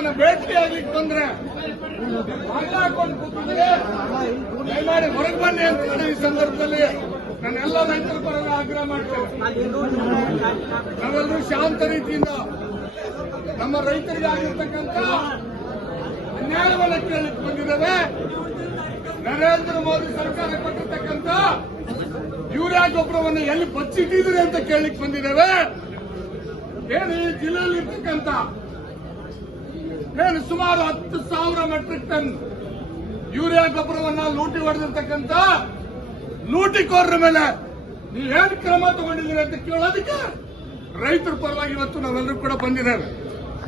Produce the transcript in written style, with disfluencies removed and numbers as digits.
ನಮ್ಮನ್ನ ಭೇಟಿ ಆಗ್ಲಿಕ್ಕೆ ಬಂದ್ರೆ ಬಾಗಿಲು ಹಾಕೊಂಡು ಕೂತಿದ್ರೆ ದಯಮಾಡಿ ಹೊರಗೆ ಬನ್ನಿ ಅಂತ ಹೇಳಿ ಈ ಸಂದರ್ಭದಲ್ಲಿ ನಾನೆಲ್ಲ ರೈತರ ಪರವಾಗಿ ಆಗ್ರಹ ಮಾಡ್ತೇವೆ. ನಾವೆಲ್ಲರೂ ಶಾಂತ ರೀತಿಯಿಂದ ನಮ್ಮ ರೈತರಿಗೆ ಆಗಿರ್ತಕ್ಕಂಥ ಅನ್ಯಾಯವನ್ನು ಕೇಳಲಿಕ್ಕೆ ಬಂದಿದ್ದೇವೆ. ನರೇಂದ್ರ ಮೋದಿ ಸರ್ಕಾರ ಕೊಟ್ಟಿರ್ತಕ್ಕಂಥ ಯೂರಿಯಾ ಗೊಬ್ಬರವನ್ನು ಎಲ್ಲಿ ಬಚ್ಚಿಟ್ಟಿದ್ದೀರಿ ಅಂತ ಕೇಳಲಿಕ್ಕೆ ಬಂದಿದ್ದೇವೆ. ಏನು ಈ ಜಿಲ್ಲೆಯಲ್ಲಿ ಇರ್ತಕ್ಕಂಥ ಏನು ಸುಮಾರು 10,000 ಮೆಟ್ರಿಕ್ ಟನ್ ಯೂರಿಯಾ ಗೊಬ್ಬರವನ್ನ ಲೂಟಿ ಹೊಡೆದಿರ್ತಕ್ಕಂಥ ಲೂಟಿಕೋರರ ಮೇಲೆ ನೀವೇನು ಕ್ರಮ ತಗೊಂಡಿದ್ದೀರಿ ಅಂತ ಕೇಳೋದಕ್ಕೆ ರೈತರ ಪರವಾಗಿ ಇವತ್ತು ನಾವೆಲ್ಲರೂ ಕೂಡ ಬಂದಿದ್ದೇವೆ.